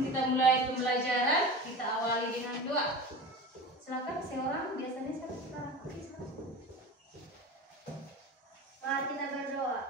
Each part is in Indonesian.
sebelum kita mulai pembelajaran, kita awali dengan doa. Silakan seorang, biasanya sekarang. Mari kita berdoa.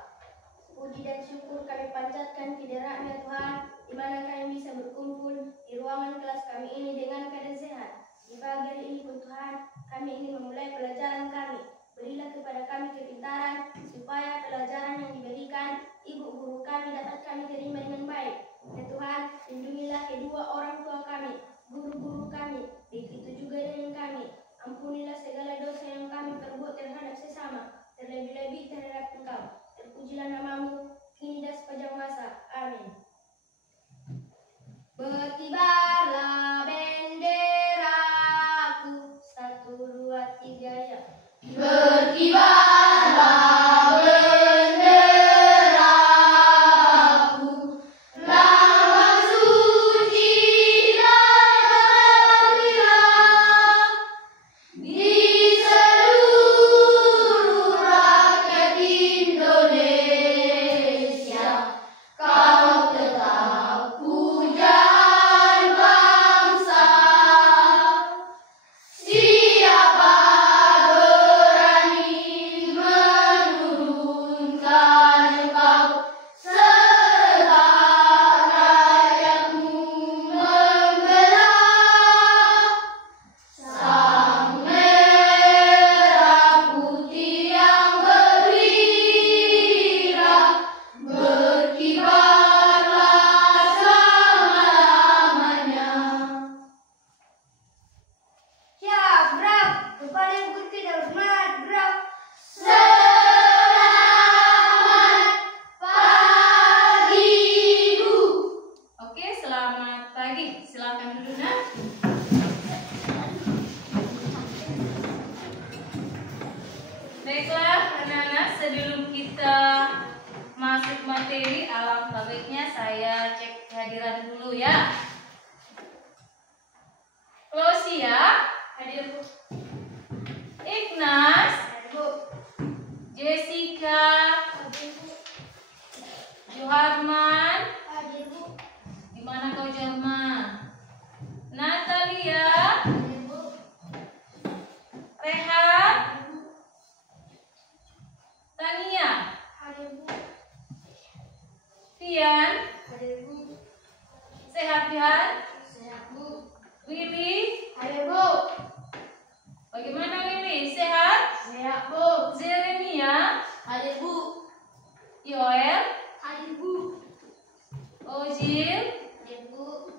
Puji dan syukur kami panjatkan kehadirat-Nya Tuhan, di mana kami bisa berkumpul di ruangan kelas kami ini dengan keadaan sehat. Di pagi hari ini pun Tuhan, kami ingin memulai pelajaran kami. Berilah kepada kami kepintaran, supaya pelajaran yang diberikan ibu guru kami dapat kami terima dengan baik. Ya Tuhan, lindungilah kedua orang tua kami, guru-guru kami, begitu juga dengan kami. Ampunilah segala dosa yang kami perbuat terhadap sesama, terlebih-lebih terhadap Engkau. Terpujilah namamu, kini dan sepanjang masa. Amin. Berkibarlah benderaku, 1, 2, 3 ya. Berkibarlah benderaku, lambang suci dan gembira di seluruh rakyat Indonesia. Kau tetap pujaan bangsa. Siapa berani menurunkan engkau, serta rakyatmu membelah. Sang merah putih yang berwira, berkibarlah selama-lamanya. Ya, Brab, kepada yang guru tidak bersemangat, Brab. Selamat pagi, Bu. Oke, selamat pagi. Silakan duduk, Nak. Baiklah, anak-anak, sebelum kita masuk materi, alangkah baiknya saya cek kehadiran dulu ya. Losia, hadir Bu. Ignas, Jessica, Joharman, Hadir, Bu. di mana kau Joharman? Natalia, Hadir, Bu. Rehan, Tania, Hadir, Bu. Pian, Hadir, Bu. sehat Pian? Sehat, Bu. Willy, Hadir, Bu. bagaimana Willy? Sehat? Sehat, Bu. Zeremia, Hadir, Bu. Yoel, Hadir, Bu. Ojil, Hadir, Bu.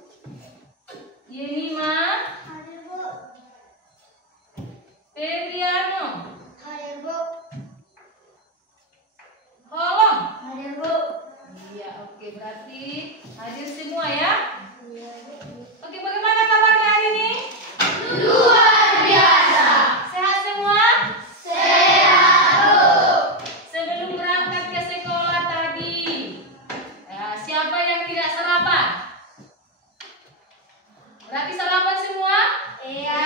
Yenima, Hadir, Bu. Febriano, Hadir, Bu. Holong. Hadir, Bu. Iya, oke, berarti hadir semua ya. Iya, Bu. Oke, bagaimana kabarnya hari ini? Luar biasa. Sehat semua? Sehat, Bu. Sebelum berangkat ke sekolah tadi, siapa yang tidak sarapan? Berarti sarapan semua? Iya,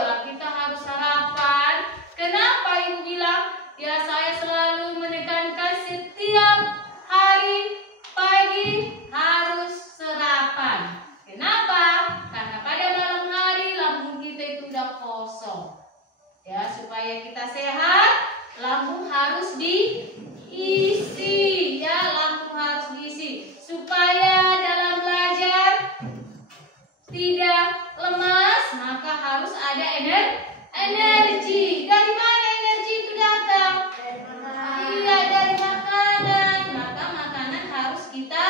Ya, kita harus sarapan. Kenapa Ibu bilang? Ya, saya selalu menekankan setiap hari pagi harus sarapan. Kenapa? Karena pada malam hari lambung kita itu udah kosong. Ya, supaya kita sehat, lambung harus diisi. Ya, lambung harus diisi. Supaya dalam belajar tidak lemas, maka harus ada energi. Dari mana energi itu datang? Iya, dari makanan. Maka makanan harus kita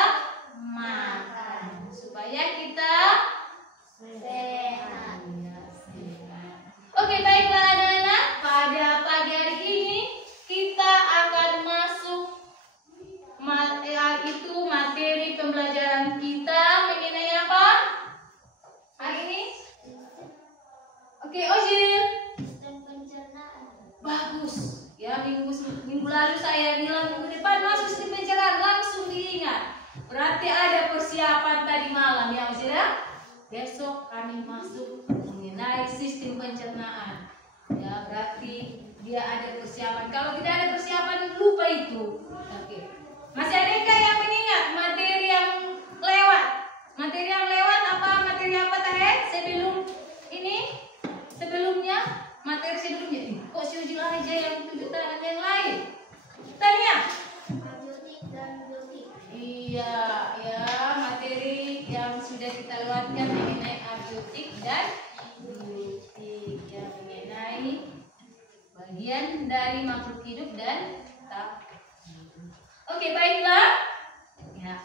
makan supaya kita sehat. iya, sehat. Oke, baiklah anak-anak. Pada pagi hari ini kita akan masuk itu materi pembelajaran kita mengenai apa? Hari ini? Oke, Ojil. Sistem pencernaan. Bagus. Ya, minggu lalu saya bilang minggu depan masuk sistem pencernaan, langsung diingat. Berarti ada persiapan tadi malam ya, Ojil ya. Besok kami masuk mengenai sistem pencernaan. Ya, berarti dia ada persiapan. Kalau tidak ada persiapan, lupa itu. Oke. Masih ada yang mengingat materi yang lewat? Materi yang sudah kita lewatkan mengenai abiotik dan biotik yang mengenai bagian dari makhluk hidup dan tak. Oke, baiklah. Ya.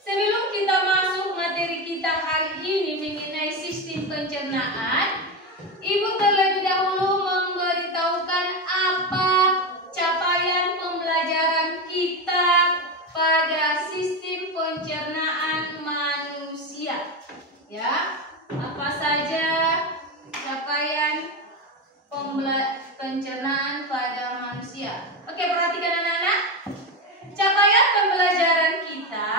Sebelum kita masuk materi kita hari ini mengenai sistem pencernaan, Ibu terlebih dahulu memberitahukan apa capaian pembelajaran kita pada sistem pencernaan manusia. Ya, apa saja capaian pencernaan pada manusia? Oke, perhatikan anak-anak. Capaian pembelajaran kita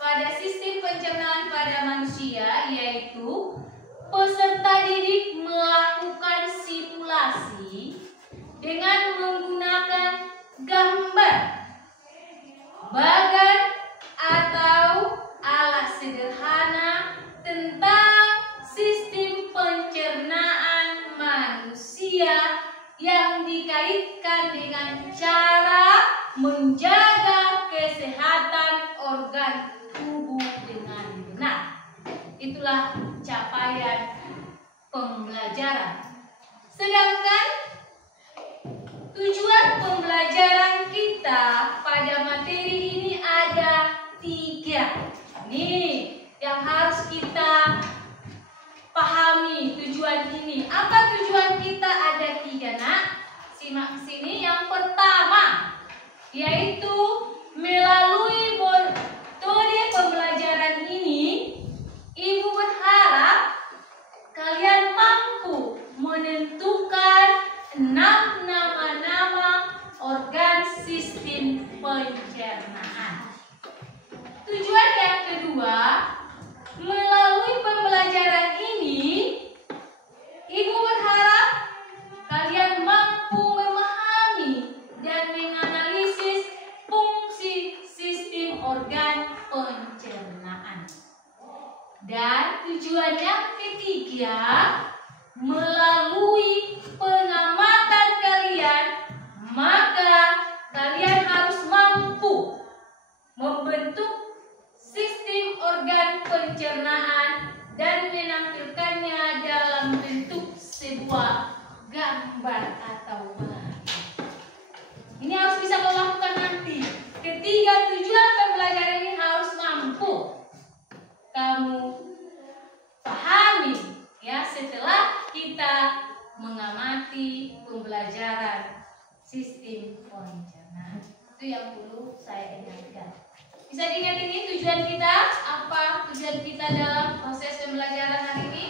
pada sistem pencernaan pada manusia yaitu peserta didik melakukan simulasi dengan menggunakan gambar, bagan atau alat sederhana tentang sistem pencernaan manusia yang dikaitkan dengan cara menjaga kesehatan organ tubuh dengan benar. Itulah capaian pembelajaran. Sedangkan tujuan pembelajaran kita pada materi ini ada 3. Nih, yang harus kita pahami tujuan ini. Apa tujuan kita? Ada 3, nak. Simak sini. Yang pertama, yaitu melalui metode pembelajaran ini, Ibu berharap kalian mampu menentukan 6 nama-nama organ sistem pencernaan. Tujuan yang kedua, melalui pembelajaran ini, Ibu berharap kalian mampu memahami dan menganalisis fungsi sistem organ pencernaan. Dan tujuan yang ketiga, melalui pengamatan kalian, maka kalian harus mampu membentuk sistem organ pencernaan dan menampilkannya dalam bentuk sebuah gambar atau bahan. Ini harus bisa melakukan nanti. Ketiga tujuan pembelajaran ini harus mampu kamu pahami ya setelah kita mengamati pembelajaran sistem pencernaan. Itu yang perlu saya ingatkan. Bisa diingat ini tujuan kita? Apa tujuan kita dalam proses pembelajaran hari ini?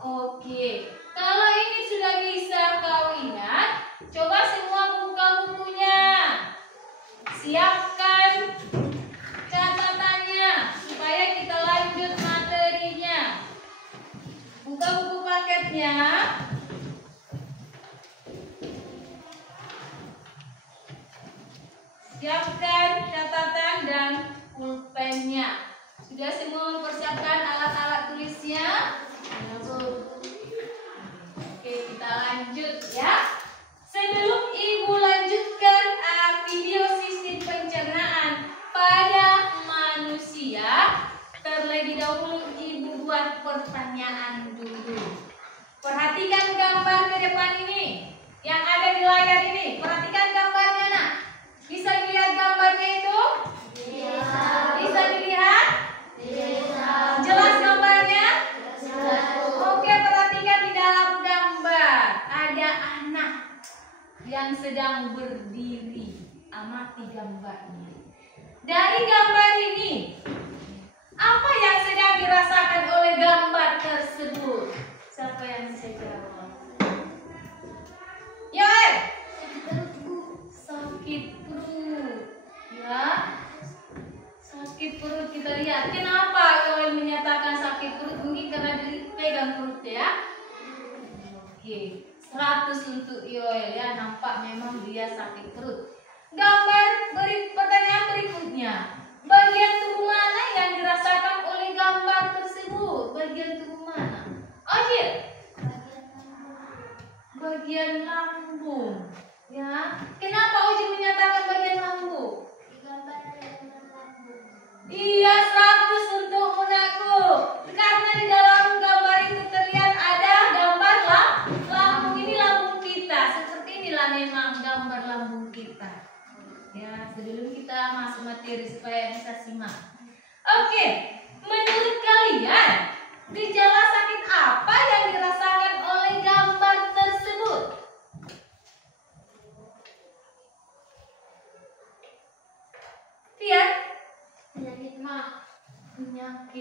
Oke. Kalau ini sudah bisa kau ingat, coba semua buka bukunya. Siapkan catatannya supaya kita lanjut materinya. Buka buku paketnya. Siapkan catatan dan pulpennya. Sudah semua mempersiapkan alat-alat tulisnya? Oke, kita lanjut ya. Sebelum Ibu lanjutkan video sistem pencernaan pada manusia, terlebih dahulu Ibu buat pertanyaan dulu. Perhatikan gambar ke depan ini yang ada di layar ini. Perhatikan gambarnya, nak. Bisa dilihat gambarnya itu? Bisa. Bisa dilihat? Bisa. Jelas gambarnya? Jelas. Oke, perhatikan di dalam gambar ada anak yang sedang berdiri. Amati gambarnya. Dari gambar ini, apa yang sedang dirasakan oleh gambar tersebut? Siapa yang bisa jawab? Yoel! Sakit perut. Ya. Sakit perut kita lihat. Kenapa Yoel menyatakan sakit perut? Mungkin karena dipegang perutnya ya. Oke. 100 untuk Yoel ya. Nampak memang dia sakit perut. Pertanyaan berikutnya. Bagian tubuh mana yang dirasakan oleh gambar tersebut? Bagian tubuh mana? Akhir. Bagian lambung. Ya. Kenapa Uji menyatakan bagian lambung? Iya, 100 untuk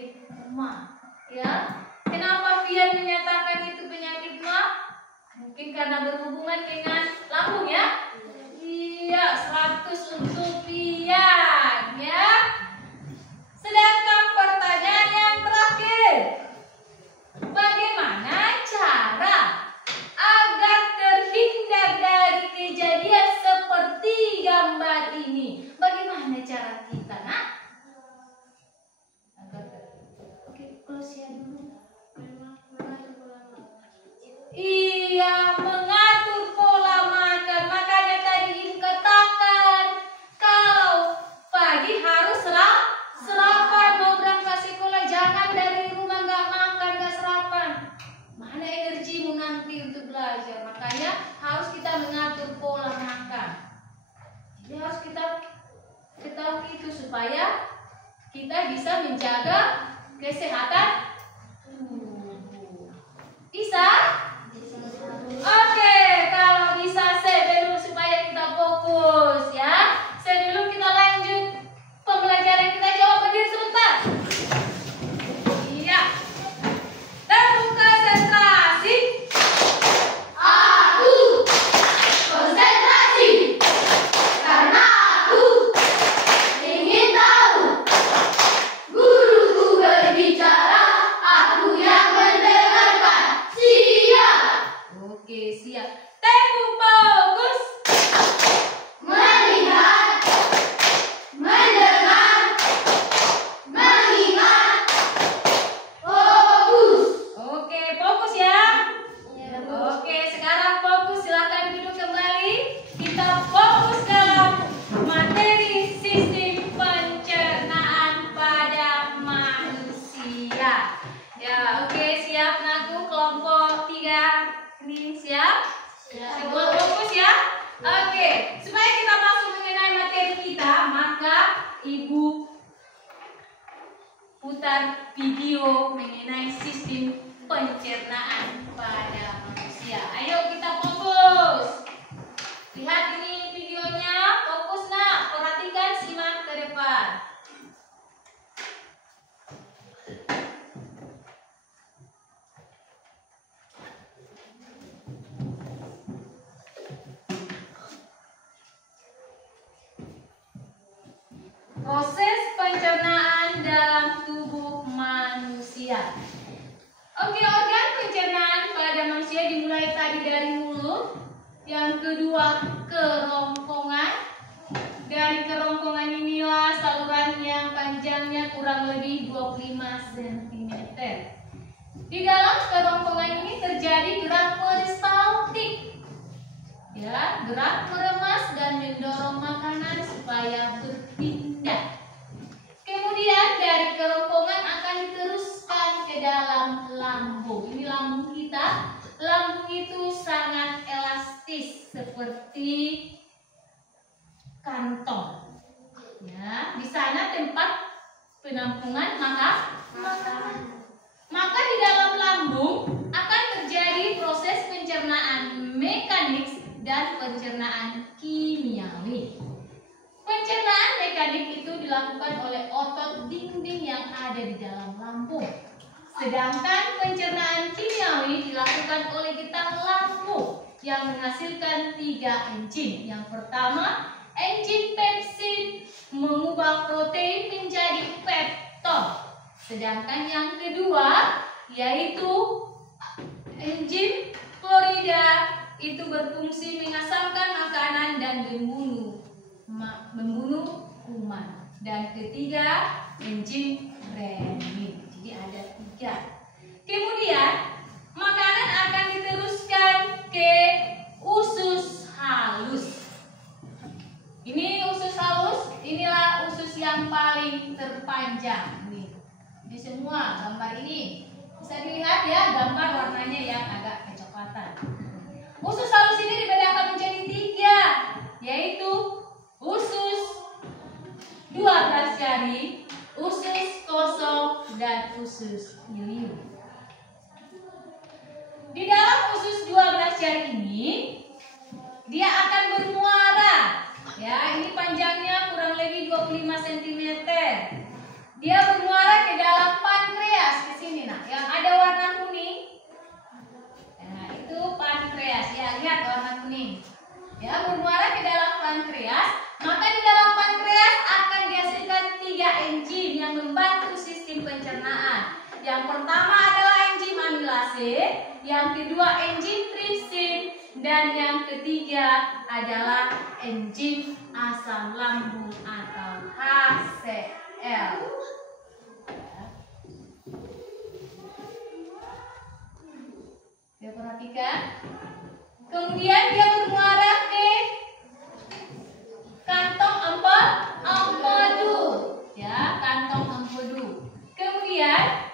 penyakit mah. Ya, kenapa Fian menyatakan itu penyakit mah? Mungkin karena berhubungan dengan lambung ya. Iya, 100 untuk Fian ya. Sedangkan pertanyaan yang terakhir, bagaimana cara agar terhindar dari kejadian seperti gambar ini? Bagaimana cara kita, nak? Oke, close ya dulu. Iya, mengatur pola makan. Makanya tadi Ibu katakan kalau pagi harus sarapan, mau berangkat sekolah jangan dari rumah nggak makan, nggak sarapan. Mana energimu nanti untuk belajar? Makanya harus kita mengatur pola makan. Jadi harus kita ketahui itu supaya kita bisa menjaga kesehatan tubuh. Bisa? Oke, kalau bisa saya dulu supaya kita fokus ya. Saya dulu kita lanjut pembelajaran kita. Coba berdiri sebentar. Iya. Dan konsentrasi. Aku konsentrasi karena aku ingin tahu. Guruku berbicara, aku yang mendengarkan. Siap. Oke, siap. Tempo fokus. Melihat, mendengar, mengingat. Fokus. Oke, fokus ya. Oke, sekarang fokus. Silakan duduk kembali. Kita fokus dalam materi sistem pencernaan pada manusia. Ya, oke, siap Nagu kelompok 3. Ini siap? Semua fokus ya. Oke, supaya kita masuk mengenai materi kita, maka Ibu putar video mengenai sistem pencernaan pada manusia. Ayo kita fokus. Lihat ini videonya, fokus nak, perhatikan, simak ke depan. Proses pencernaan dalam tubuh manusia. Oke, organ pencernaan pada manusia dimulai tadi dari mulut, yang kedua kerongkongan. Dari kerongkongan inilah saluran yang panjangnya kurang lebih 25 cm. Di dalam kerongkongan ini terjadi gerak peristaltik. Ya, gerak meremas dan mendorong makanan supaya berpindah. Kemudian dari kerongkongan akan diteruskan ke dalam lambung. Ini lambung kita. Lambung itu sangat elastis seperti kantong. Ya, di sana tempat penampungan makanan. Maka di dalam lambung akan terjadi proses pencernaan mekanik dan pencernaan kimiawi. Pencernaan mekanik itu dilakukan oleh otot dinding yang ada di dalam lambung. Sedangkan pencernaan kimiawi dilakukan oleh getah lambung yang menghasilkan 3 enzim. Yang pertama, enzim pepsin mengubah protein menjadi pepton. Sedangkan yang kedua yaitu enzim klorida itu berfungsi mengasamkan makanan dan membunuh kuman. Dan ketiga, enzim renin. Jadi ada 3. Kemudian makanan akan diteruskan ke usus halus. Ini usus halus, inilah usus yang paling terpanjang. Nih, di semua gambar ini bisa dilihat ya, gambar warnanya yang agak kecoklatan. Usus halus ini dibedakan menjadi 3, yaitu usus 12 jari, usus kosong, dan usus ilium. Di dalam usus 12 jari ini, dia akan bermuara. Ya, ini panjangnya kurang lebih 25 cm. Dia bermuara ke dalam panas Yang pertama adalah enzim amilase, yang kedua enzim tripsin, dan yang ketiga adalah enzim asam lambung atau HCl. Kita perhatikan. Kemudian dia bermuara ke kantong empedu, ya, kantong empedu. Kemudian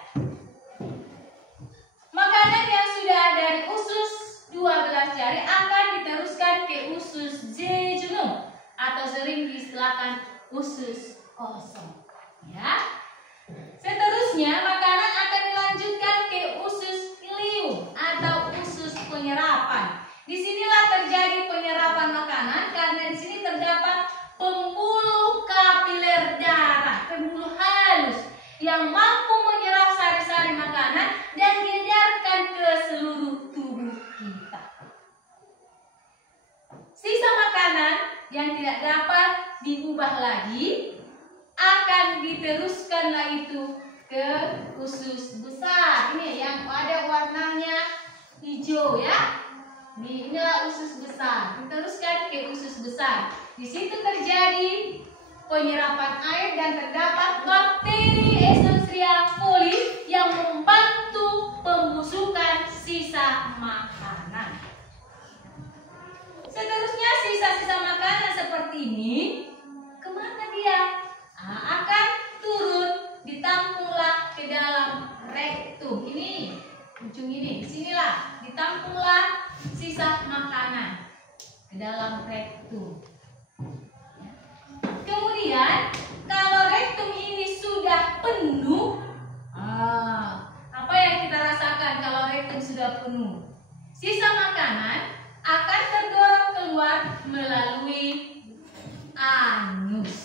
makanan yang sudah dari usus 12 jari akan diteruskan ke usus jejunum atau sering diistilahkan usus kosong, ya. Seterusnya makanan akan dilanjutkan ke usus ileum atau usus penyerapan. Disinilah terjadi penyerapan makanan karena di sini terdapat pembuluh kapiler darah, pembuluh halus yang mampu menyerap sari-sari makanan dan diedarkan ke seluruh tubuh kita. Sisa makanan yang tidak dapat diubah lagi akan diteruskanlah itu ke usus besar. Ini yang ada warnanya hijau, ya. Inilah usus besar. Diteruskan ke usus besar. Di situ terjadi penyerapan air dan terdapat bakteri Escherichia coli yang membantu pembusukan sisa makanan. Seterusnya sisa-sisa makanan seperti ini kemana dia? Akan turun, ditampunglah ke dalam rektum. Ini ujung ini, disinilah ditampunglah sisa makanan ke dalam rektum. Kemudian kalau rektum ini sudah penuh, apa yang kita rasakan kalau rektum sudah penuh? Sisa makanan akan terdorong keluar melalui anus.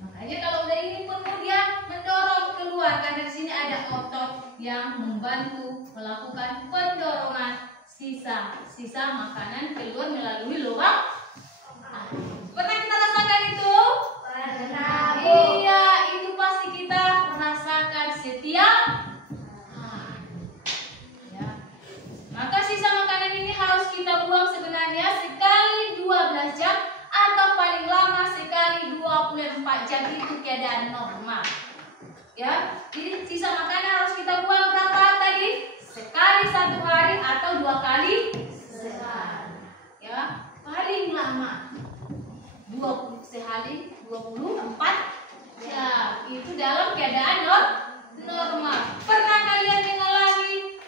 Makanya kalau udah ini penuh dia mendorong keluar karena di sini ada otot yang membantu melakukan pendorongan sisa makanan keluar melalui lubang anus. Pernah kita rasakan itu? Pernah, Bu. Iya, itu pasti kita rasakan setiap hari. Ya. Maka sisa makanan ini harus kita buang sebenarnya sekali 12 jam atau paling lama sekali 24 jam, itu keadaan normal. Ya, jadi sisa makanan harus kita buang berapa tadi? Sekali 1 hari atau 2 kali sehari. Ya, paling lama 20 sehari 24 jam. Itu dalam keadaan normal. Pernah kalian mengalami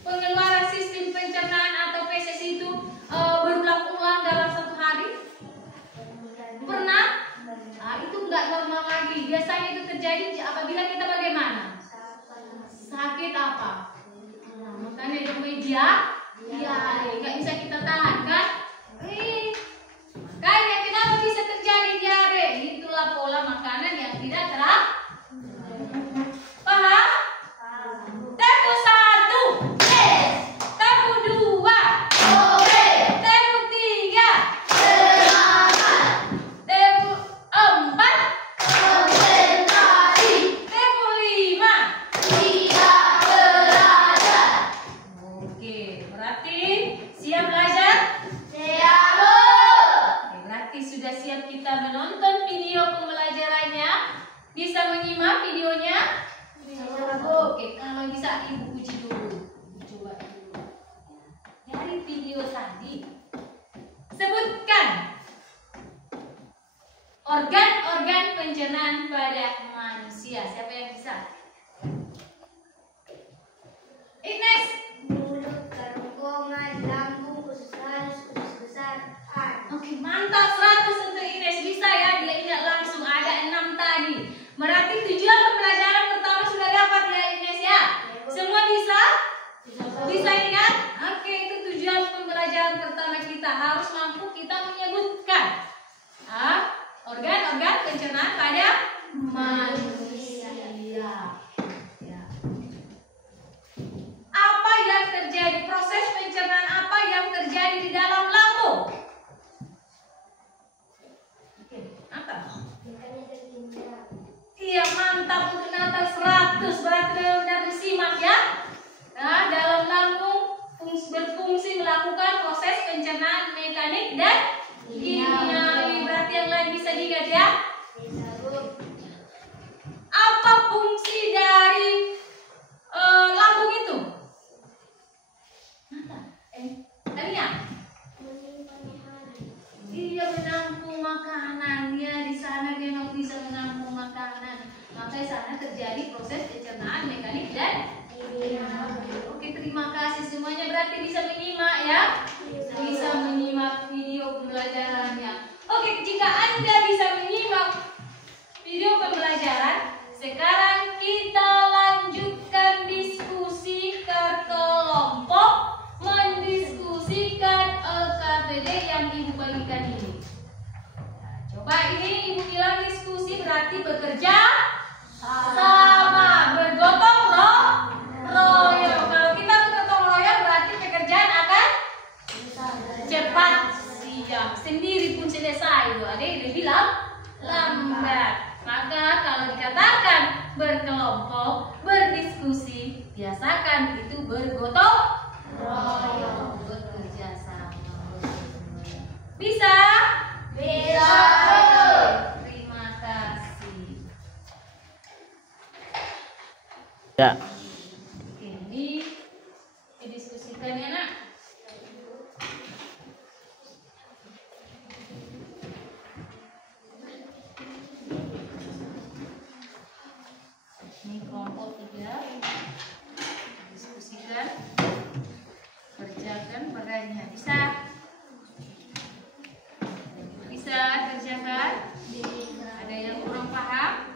pengeluaran sistem pencernaan atau feses itu berulang-ulang dalam 1 hari? Pernah? Nah, itu enggak normal lagi. Biasanya itu terjadi apabila kita bagaimana? Sakit apa? Makanya itu media, ya, nggak bisa kita tahan kan? Makanya kenapa bisa terjadi diare? Itulah pola makanan yang tidak terang. Paham? Tempo 1. Yes. Tempo 2. Oke. Tempo 3. Semangat. Tempo 4. Konsentrasi. Tempo 5. Tidak belajar. Oke, berarti siap belajar? Siap, Bu. Oke, berarti sudah siap kita menonton video pembelajarannya. Bisa menyimak videonya? Oke, kalau bisa Ibu uji dulu. Coba dulu. Dari video tadi, sebutkan organ-organ pencernaan pada manusia. Siapa yang bisa? Ines. Mulut, kerongkongan, lambung, usus halus, usus besar, Oke, mantap 100 untuk Ines. Bisa ya, dia ingat langsung ada 6 tadi. Berarti tujuan pembelajaran pertama sudah dapat ya Ines ya? Semua bisa? Bisa ingat? Oke, itu tujuan pembelajaran pertama kita. Harus mampu kita menyebutkan organ-organ pencernaan pada manusia. ya? Bisa menyimak video pembelajarannya. Oke, jika Anda bisa menyimak video pembelajaran, sekarang kita lanjutkan diskusi ke kelompok, mendiskusikan LKPD yang Ibu bagikan ini. Nah, coba ini Ibu bilang diskusi berarti bekerja sama, bergotong royong. Kalau kita bergotong royong berarti pekerjaan akan cepat, siap, sendiri pun selesai. Ada yang bilang lambat. Maka kalau dikatakan berkelompok, berdiskusi, biasakan itu bergotong royong, bekerja sama. Bisa? Bisa. Terima kasih. Ya. Ini didiskusikan ya nak. Ini kelompok 3. Diskusikan, kerjakan bagiannya. Bisa? Bisa kerjakan? Ada yang kurang paham?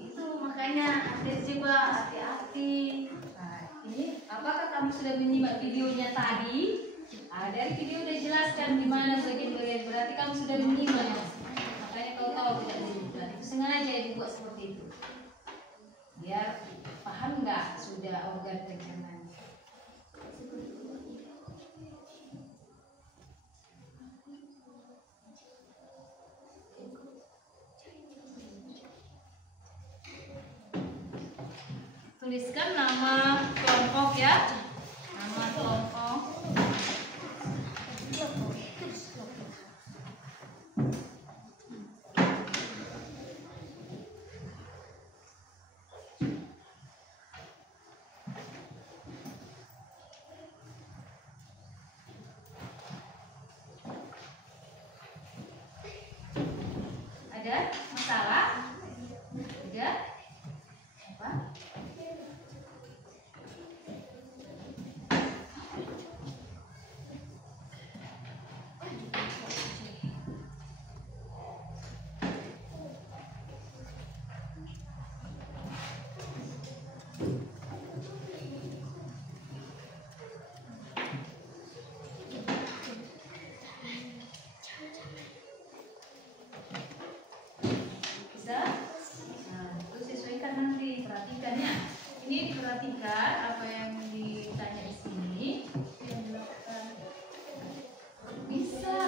Itu makanya coba hati-hati. Nah, ini apakah kamu sudah menyimak videonya tadi? Dari video udah jelaskan di mana bagian-bagian, berarti kamu sudah menyimak. Makanya kalau tahu tidak dibuat, itu sengaja dibuat seperti itu. Biar paham nggak sudah organ pencernaan. Tuliskan nama kelompok ya. Nama kelompok. Ada masalah? Tidak? Apa? Bisa? Nah, itu sesuaikan nanti, perhatikan ya. Ini diperhatikan apa yang ditanya di sini. Yang dilakukan. Bisa.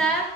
Nisa.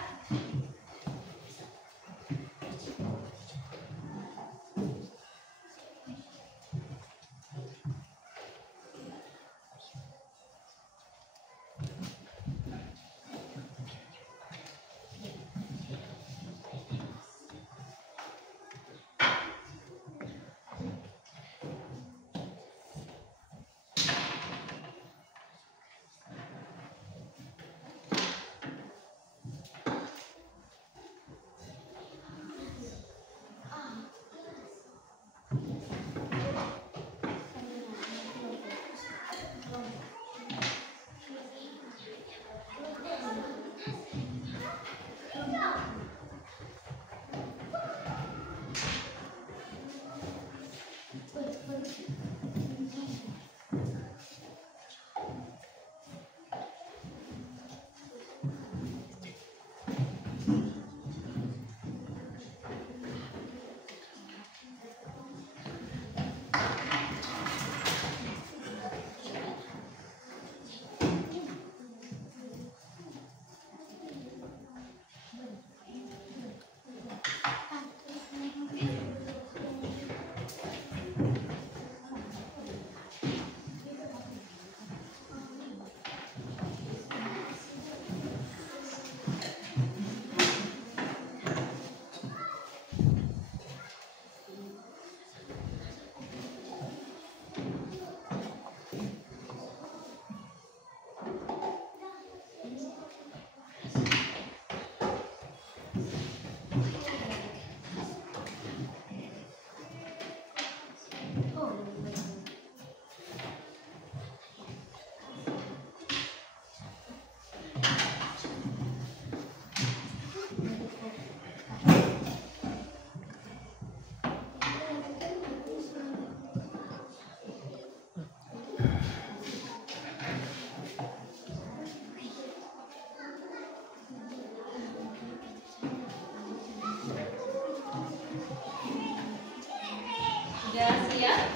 Udah siap?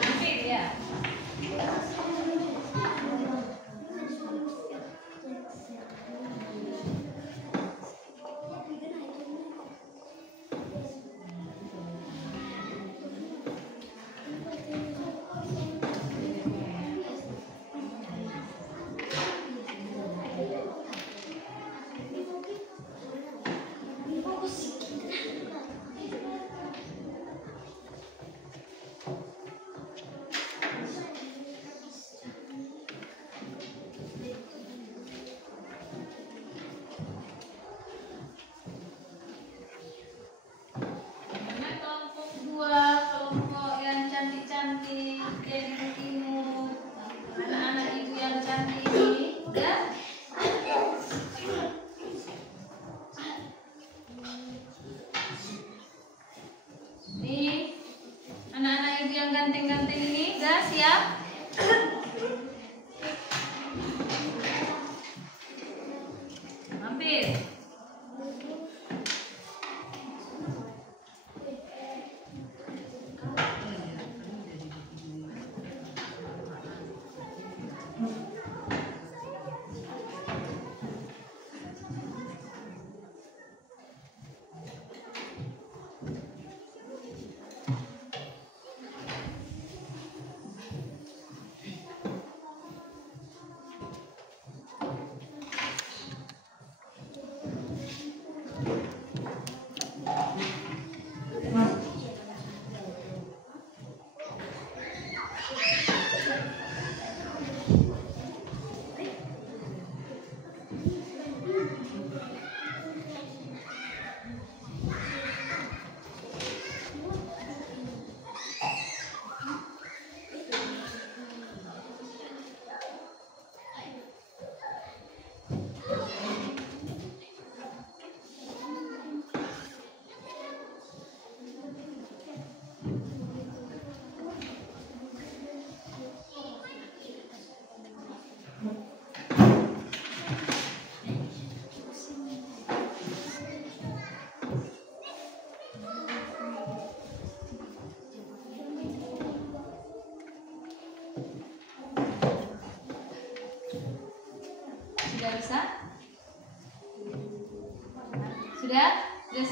Hampir ya. Mana kelompok 2, kelompok yang cantik-cantik, yang imut-imut, anak-anak ibu yang cantik ini, udah? Nih, anak-anak ibu yang ganteng-ganteng ini, udah siap? Hampir.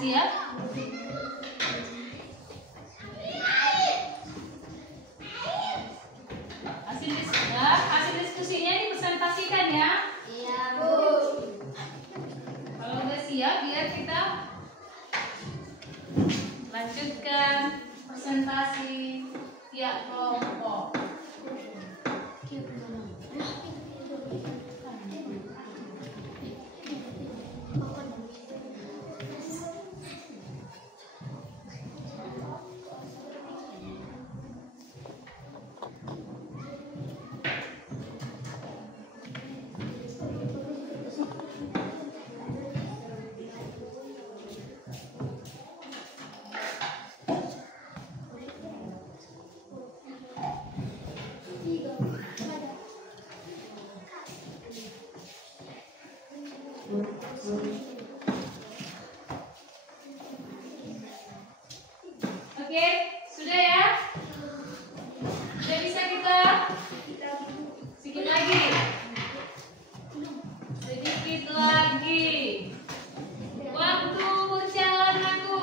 siap? Hasil diskusinya dipresentasikan ya. Iya, Bu. Kalau udah siap, biar kita lanjutkan presentasi tiap kelompok. Oke, sudah ya? Sudah bisa kita? Sedikit lagi. Sedikit lagi. Waktu berjalan aku.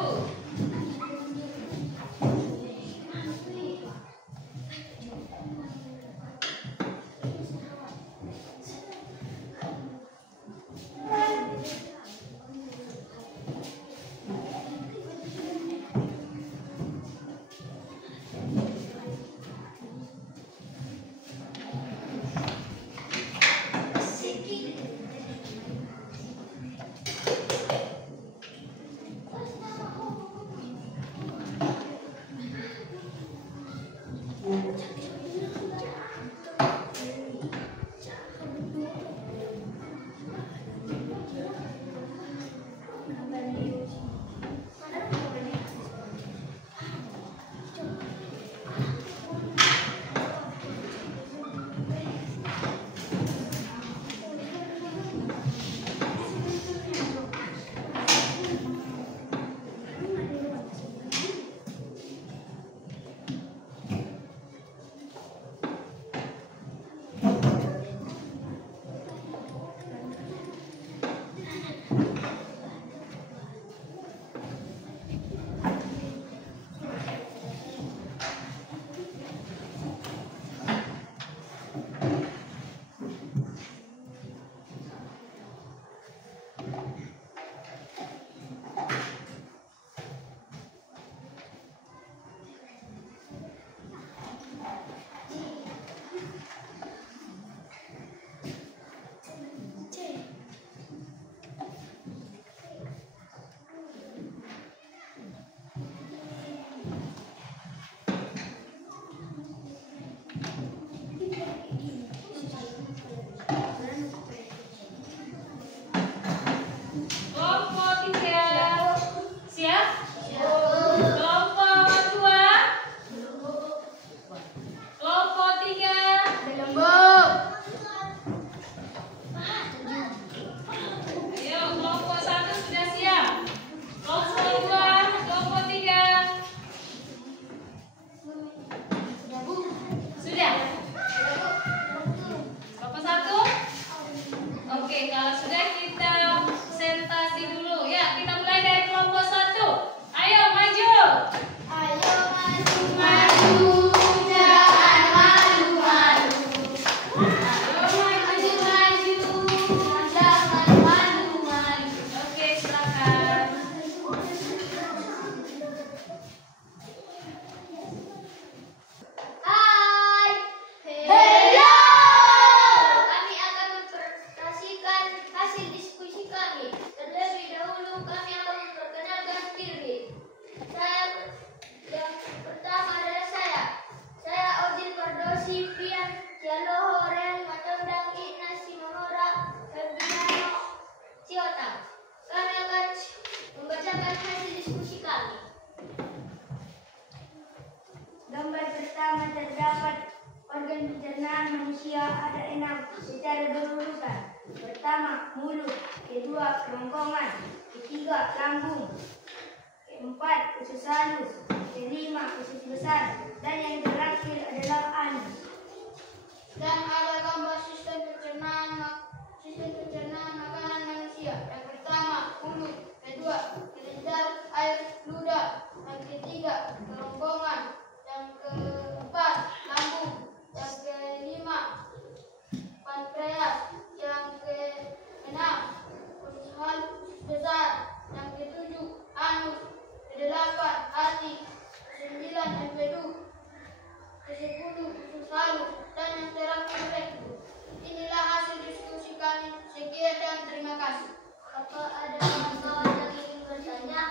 secara berurutan. Pertama, mulut. Kedua, kerongkongan. Ketiga, lambung. Keempat, usus halus. Kelima, usus besar. Dan yang terakhir adalah anus. Dan ada gambar sistem pencernaan makanan manusia. Yang pertama, mulut. Kedua, kelenjar Apa ada kawan-kawan yang ingin bertanya?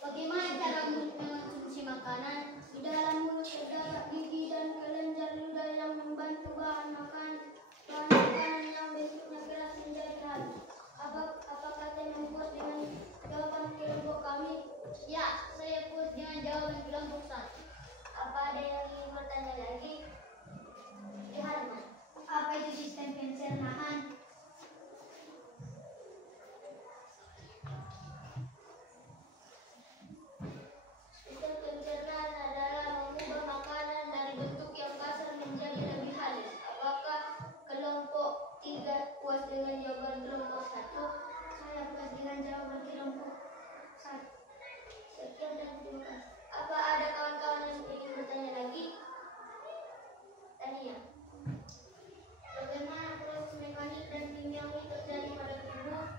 Bagaimana cara mengkonsumsi makanan? Di dalam mulut terdapat gigi dan kelenjar ludah yang membantu bahan makanan yang bentuknya keras menjadi halus. Apakah saya membuat dengan jawaban kelompok kami? Ya, saya puas dengan jawaban kelompok 1. Apa ada yang ingin bertanya lagi? Johanna, apa itu sistem pencernaan? Sistem pencernaan adalah mengubah makanan dari bentuk yang kasar menjadi lebih halus. Apakah kelompok 3 puas dengan jawaban kelompok 1? Saya puas dengan jawaban kelompok 1. Sekian dan terima kasih. Apa ada kawan-kawan yang ingin bertanya lagi? Tania, bagaimana proses mekanik dan kimiawi terjadi pada tubuh?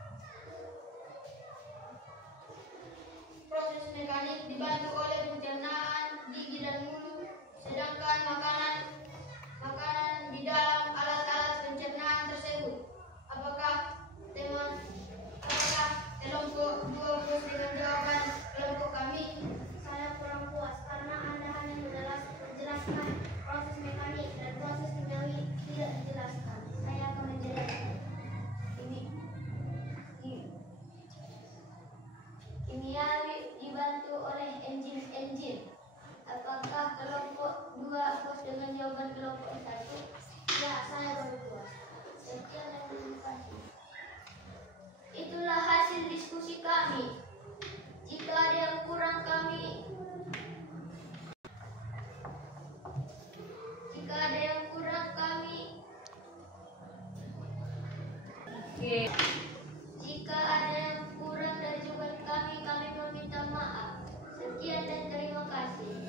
Proses mekanik dibantu oleh pencernaan gigi dan mulut, sedangkan makanan di dalam alat-alat pencernaan tersebut. Apakah kelompok 2 puas dengan jawaban kelompok kami? Saya kurang puas karena Anda hanya menjelaskan proses mekanik dan proses kimiawi tidak dijelaskan. Saya akan menjelaskan. Kimiawi dibantu oleh enzim. Apakah kelompok 2 puas dengan jawaban kelompok 1? Ya, saya baru puas. Sekian dan terima kasih. Itulah hasil diskusi kami. Jika ada yang kurang kami Oke. Jika ada yang kurang dari jawaban kami meminta maaf. Sekian dan terima kasih.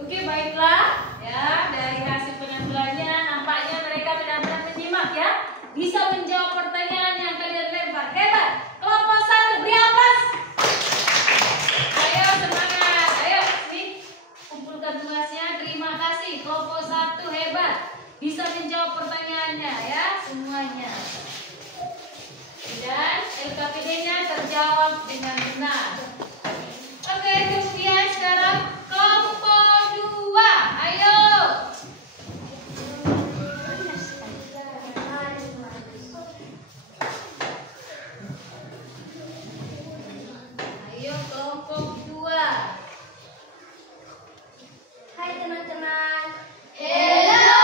Oke, baiklah. Ya, dari hasil penampilannya nampaknya mereka benar-benar menyimak ya. Bisa menjawab pertanyaan yang kalian lempar. Hebat. Kelompok 1 beri aplaus. Ayo semangat. Ayo, nih. Kumpulkan tugasnya. Terima kasih. Kelompok 1 hebat. Bisa menjawab pertanyaannya ya, semuanya. Dan LKPD-nya terjawab dengan benar. Oke, kemudian sekarang kelompok 2. Ayo. Ayo kelompok 2. Hai teman-teman. Hello.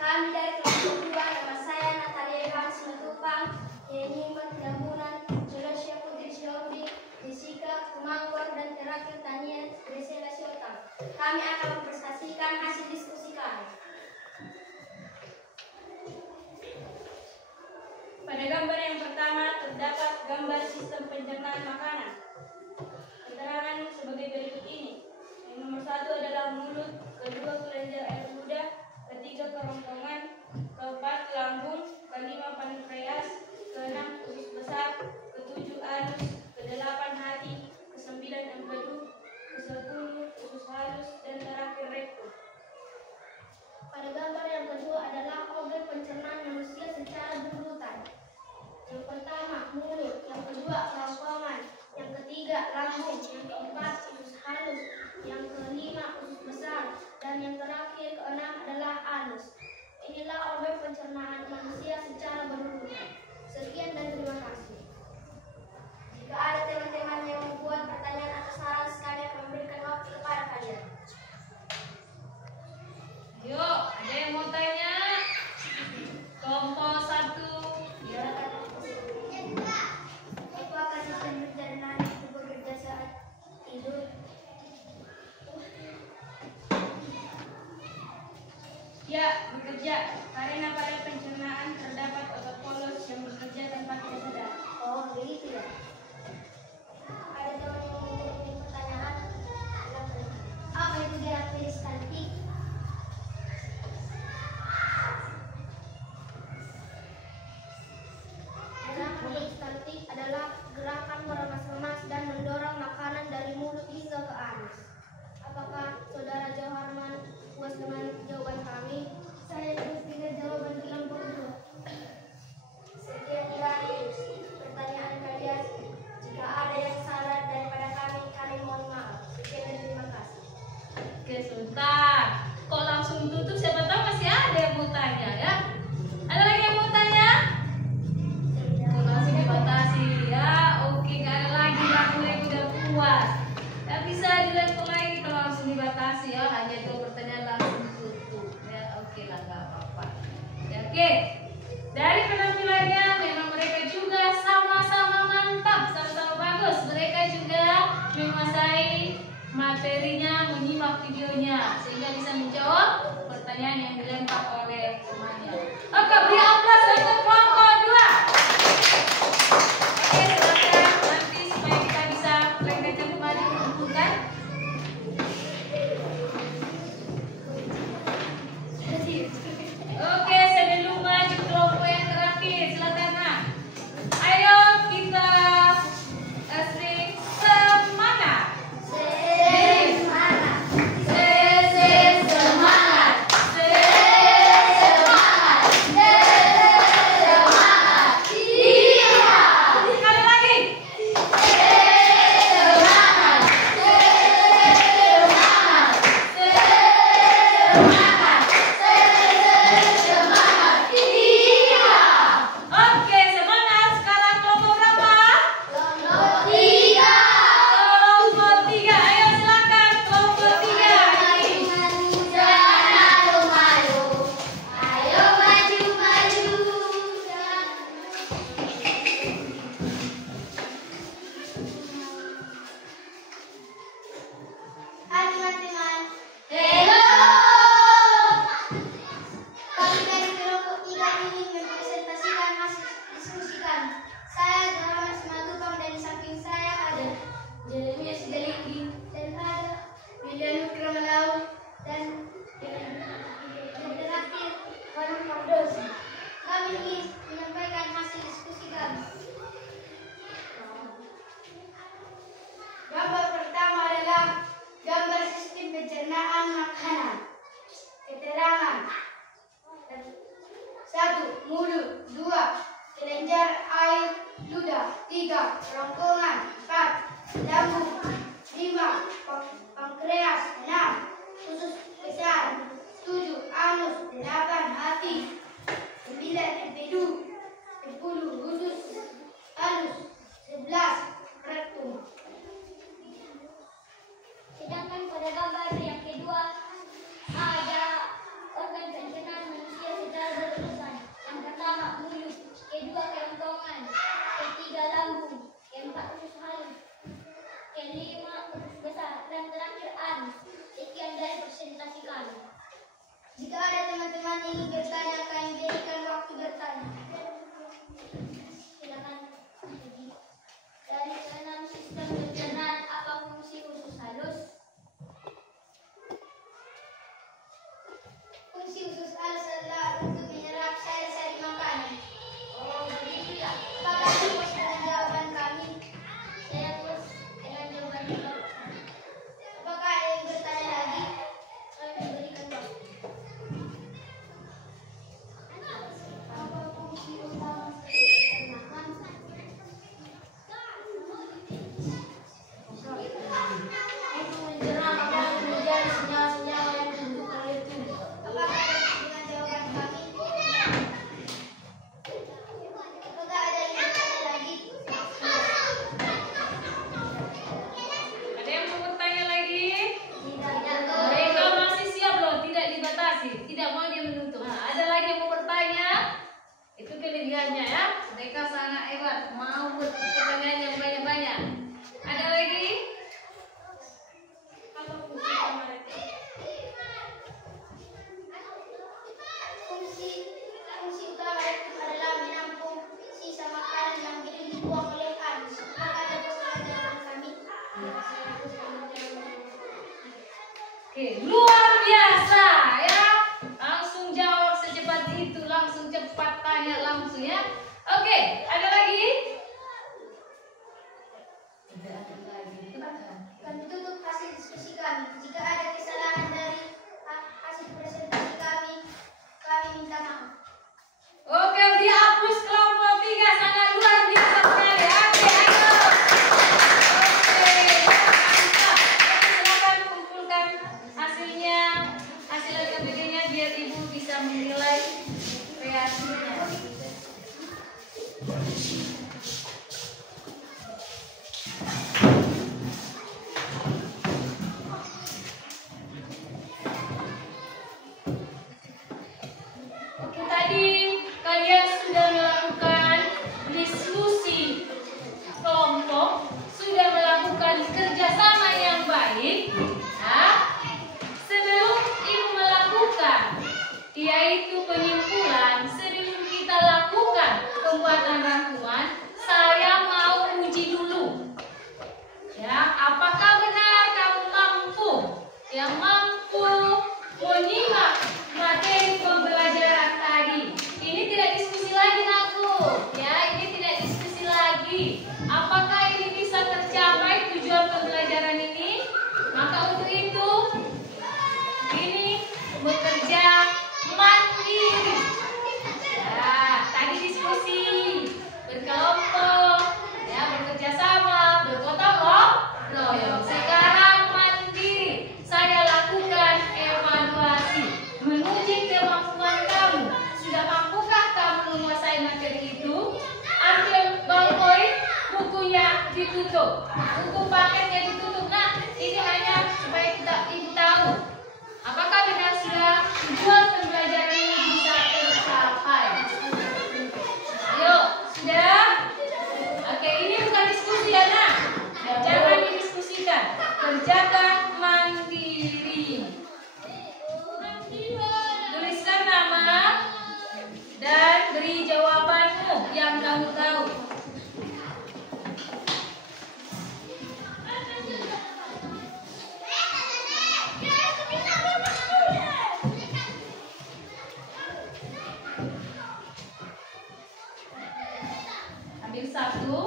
Kami dari kelompok 2, nama saya Natalia Yohanes Matupang, Yeni Matlamunan, Sulawesi Putri Silaudi, Jessica Kumangkor, dan terakhir Tania Gresela Siotang. Kami akan mempresentasikan hasil diskusi kami. Pada gambar yang pertama terdapat gambar sistem pencernaan makanan. Keterangan sebagai berikut ini. Yang nomor 1 adalah mulut, kedua kelenjar air ludah, ketiga kerongkongan, keempat lambung, kelima pankreas, keenam usus besar, ketujuh anus, kedelapan hati, kesembilan empedu, kesepuluh usus halus, dan terakhir rektum. Pada gambar yang kedua adalah organ pencernaan manusia secara berurutan. Yang pertama mulut, yang kedua kerongkongan, yang ketiga lambung, yang keempat usus halus, yang kelima usus besar, dan yang terakhir keenam adalah anus. Inilah organ pencernaan manusia secara berurutan. Sekian dan terima kasih. Jika ada teman-teman yang membuat pertanyaan atau saran, kami akan memberikan waktu kepada kalian. Yuk, ada yang mau tanya? Kelompok 1. Ya. Apakah sistem pencernaan itu bekerja saat tidur? Ya, bekerja. Karena pada pencernaan terdapat otot polos yang bekerja tanpa kita sadar. Oh, begitu ya. Ada teman yang memiliki pertanyaan? Apa itu gerak peristaltik? Gerak peristaltik adalah gerakan meremas-remas dan mendorong makanan dari mulut hingga ke anus. Apakah saudara Joharman puas dengan jawaban kami? Saya puas dengan jawaban videonya sehingga bisa menjawab pertanyaan yang dilempar oleh temannya. Oke, beri aplaus untuk kelompok 2. Oke, silakan nanti supaya kita bisa lengketkan kembali mengumpulkan. Oke, sebelum maju kelompok yang terakhir, silakan Nak. Ayo kita sering semangat. Sekali lagi. Oke, semangat. Sekarang kelompok berapa? Kelompok 3. Ayo silakan kelompok 3. Hai teman-teman. Kami dari kelompok 3 ingin mempresentasikan hasil diskusi kami. Saya Rahmat Simatupang dan di samping saya ada Jeremia Sigalinggi dan ada Milian Kramalau dan terakhir Warung Mardosi. Kami ingin menyampaikan hasil diskusi kami. Gambar pertama adalah gambar sistem pencernaan makanan. Keterangan: 1. Mulut. 2. Kelenjar air ludah. 3. Kerongkongan. 4. Lambung. 5. Pankreas. 6. Usus besar. 7. Anus. 8. Hati. 9. Empedu. 10. Usus halus. 11. Rektum. Sedangkan pada gambar yang kedua ada organ pencernaan manusia secara berurutan. Yang pertama mulut, kedua kerongkongan, ketiga lambung, keempat usus halus, kelima usus besar, dan terakhir anus. Sekian dari presentasi kami. Jika ada teman-teman ingin bertanya, kami berikan waktu bertanya. Silakan. Dari keenam sistem pencernaan, apa fungsi usus halus? Fungsi usus halus adalah untuk menyerap sari-sari makanan. Oh, begitu ya. Apakah puas dengan jawaban kami? Saya puas dengan jawaban kami. Apakah ada yang bertanya lagi? Kami berikan waktu. Apa fungsi utama pencernaan? Untuk mencerna makanan menjadi senyawa-senyawa yang dibutuhkan oleh tubuh. Apakah ada dengan jawaban kami? Apakah ada yang bertanya lagi? Ada yang mau bertanya lagi? Tidak. Mereka masih siap loh, tidak dibatasi, tidak mau dia menutup. Nah, ada lagi yang mau bertanya? Itu kelebihannya ya. Mereka sangat hebat, mau pertanyaan yang banyak-banyak. Ada lagi? Apa fungsi utama rektum? Fungsi utama rektum adalah menampung sisa makanan yang belum dibuang oleh anus. Apakah ada dengan jawaban kami? Oke, luar biasa ya. Langsung jawab secepat itu, langsung cepat tanya langsung ya. Oke, ada lagi? Kami tutup hasil diskusi kami. Jika ada kesalahan dari hasil presentasi kami minta maaf. Oke, beri aplaus kelompok 3, sangat luar biasa sekali. Oke, ayo. Oke, mantap. Oke, silakan kumpulkan hasilnya, hasil LKPD-nya biar ibu bisa menilai kreasinya. ditutup. Untuk paketnya ditutup. Nah, ini hanya supaya ibu tahu apakah benar sudah tujuan pembelajaran ini bisa tercapai. Ayo, sudah? Oke, ini bukan diskusi ya, nak. Jangan didiskusikan. Kerjakan mandiri. Tuliskan nama dan beri jawabanmu yang kamu tahu. Ambil satu.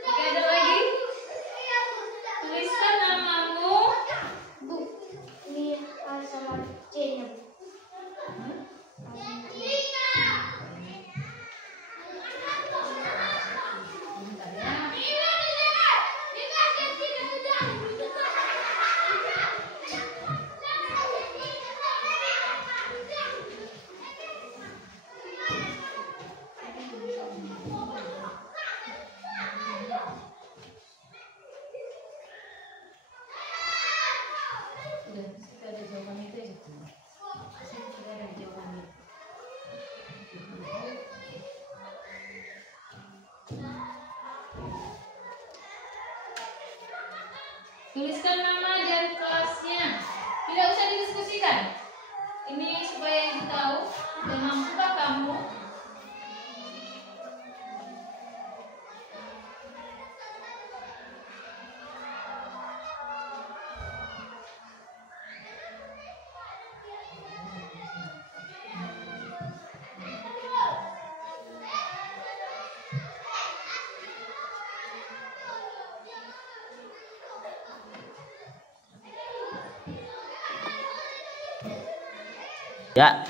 Oke, ada lagi? Tuliskan namamu. Bu, ini A sama C-nya. Sudah, kita ada jawabannya itu ya. Sudah ada jawabannya. Tuliskan nama dan kelasnya. Tidak usah didiskusikan. Ini supaya ibu tahu dan mampukah kamu. Ya.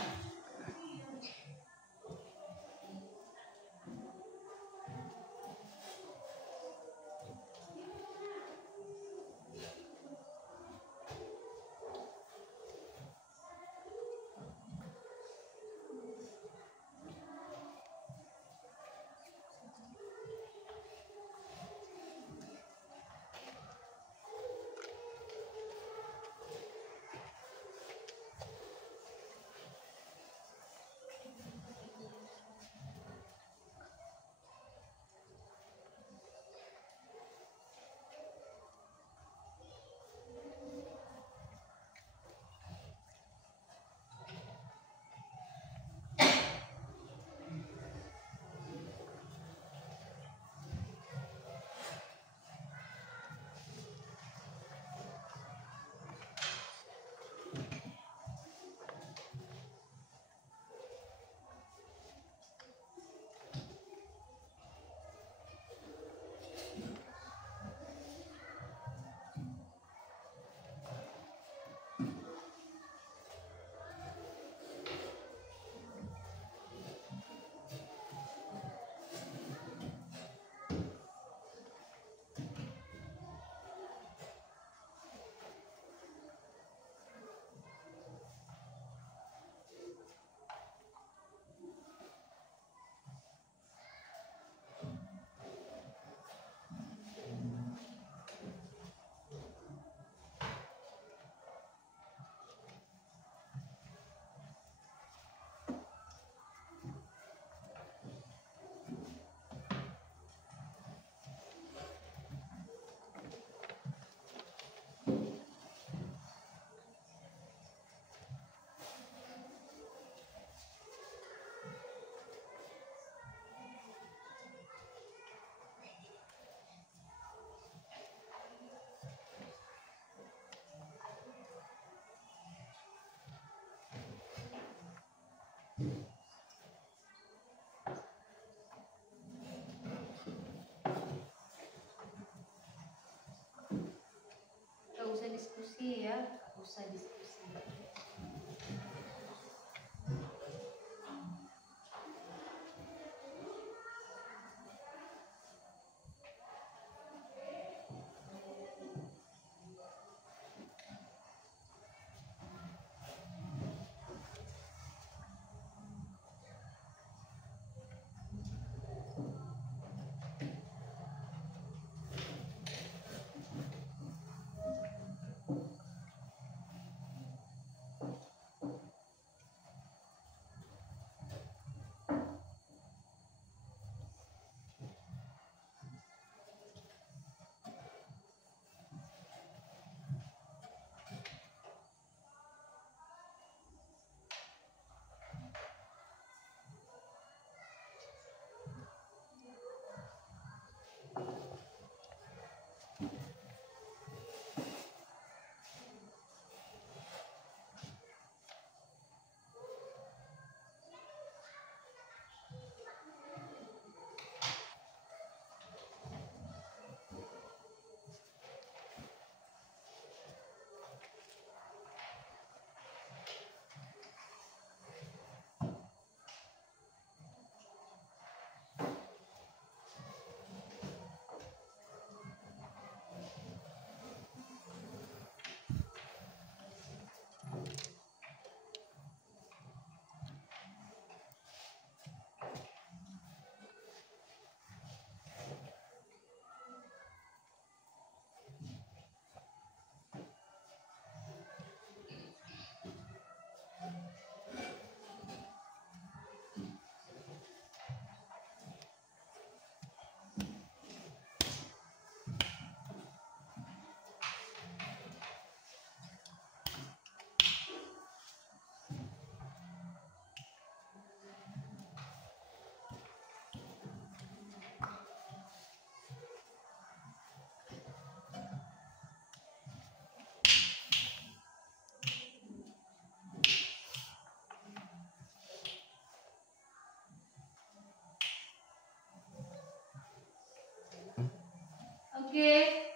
Oke,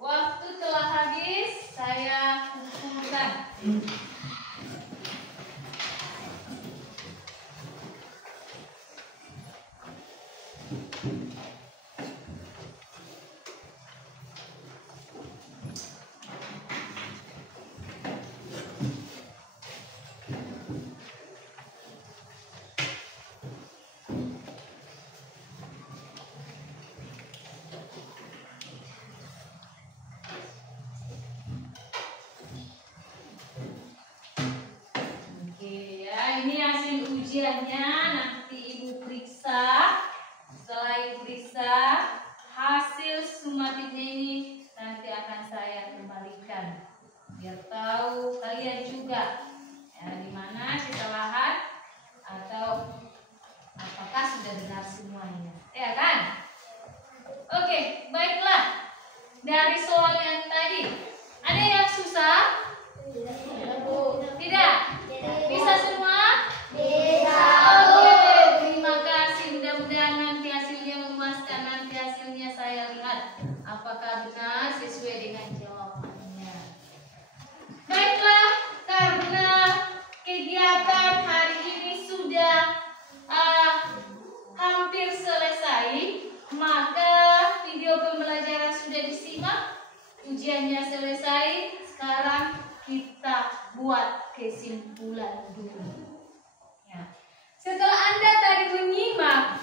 waktu telah habis, saya kumpulkan. Ini hasil ujiannya, nanti Ibu periksa. Setelah Ibu periksa, hasil sumatifnya ini nanti akan saya kembalikan biar tahu kalian juga ya, di mana kesalahan atau apakah sudah benar semuanya, ya kan? Oke, baiklah. Dari soal yang tadi, ada yang susah? Tidak? Bisa semua? Bisa. Oke, terima kasih. Mudah-mudahan nanti hasilnya memuaskan. Nanti hasilnya saya lihat apakah benar sesuai dengan jawabannya. Baiklah, karena kegiatan hari ini sudah hampir selesai, maka video pembelajaran sudah disimak, ujiannya selesai. Sekarang kita buat kesimpulan dulu. Ya. Setelah Anda tadi menyimak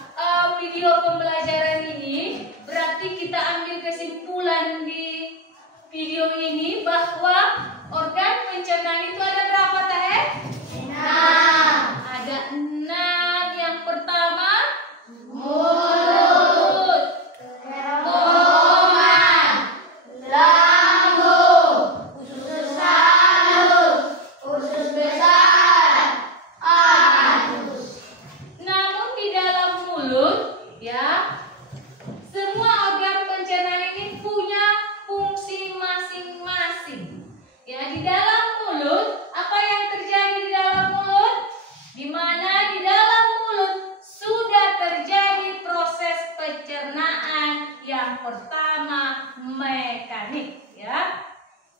video pembelajaran ini, berarti kita ambil kesimpulan di video ini bahwa organ pencernaan itu ada berapa, Teh? 6. Ada 6. Yang pertama, Mulut, kerongkongan, lambung, usus halus, usus besar, anus. namun di dalam mulut, ya, semua organ pencernaan ini punya fungsi masing-masing. Ya, di dalam mulut, apa yang terjadi di dalam mulut? Di mana di dalam mulut sudah terjadi proses pencernaan yang pertama mekanik, ya,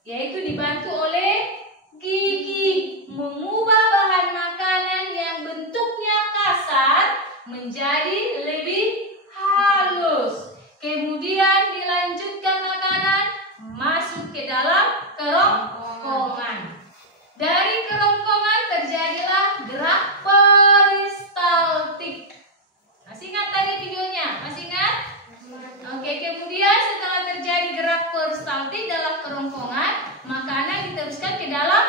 yaitu dibantu oleh gigi mengubah bahan makanan yang bentuknya kasar menjadi lebih halus. Kemudian dilanjutkan makanan masuk ke dalam kerongkongan. Dari kerongkongan terjadilah gerak peristaltik. Masih ingat tadi videonya? Masih ingat? Oke, kemudian setelah terjadi gerak peristaltik dalam kerongkongan, makanan diteruskan ke dalam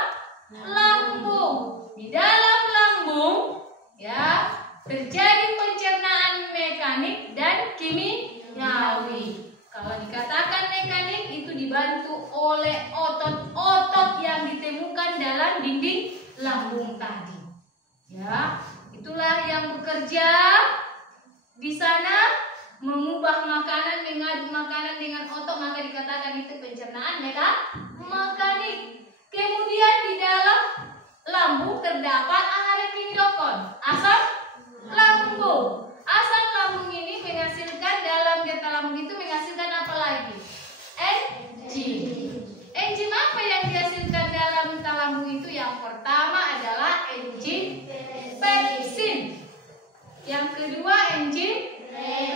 lambung. Di dalam lambung, ya, terjadi pencernaan mekanik dan kimiawi. Kalau dikatakan mekanik, itu dibantu oleh otot-otot yang ditemukan dalam dinding lambung tadi. Ya, itulah yang bekerja di sana, mengubah makanan, mengaduk makanan dengan otot, maka dikatakan itu pencernaan mekanik. Kemudian di dalam lambung terdapat aharekindokon, asam lambung. Asam lambung ini menghasilkan, dalam getah lambung itu menghasilkan apa lagi? Enzim. Enzim apa yang dihasilkan dalam getah lambung itu? Yang pertama adalah enzim pepsin. Yang kedua enzim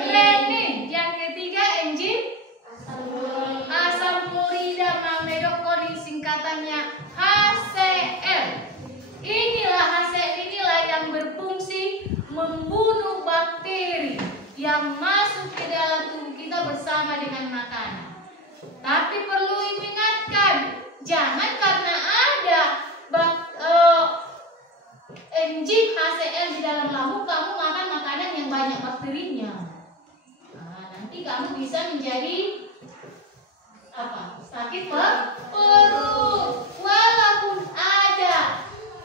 renin. Yang ketiga enzim asam klorida magnedokonin, singkatannya HCl. Inilah yang berfungsi membunuh bakteri yang masuk ke dalam tubuh kita bersama dengan makanan. Tapi perlu diingatkan, jangan karena ada enzim HCl di dalam lambung kamu makan makanan yang banyak bakterinya. Nah, nanti kamu bisa menjadi apa? Sakit perut. Walaupun ada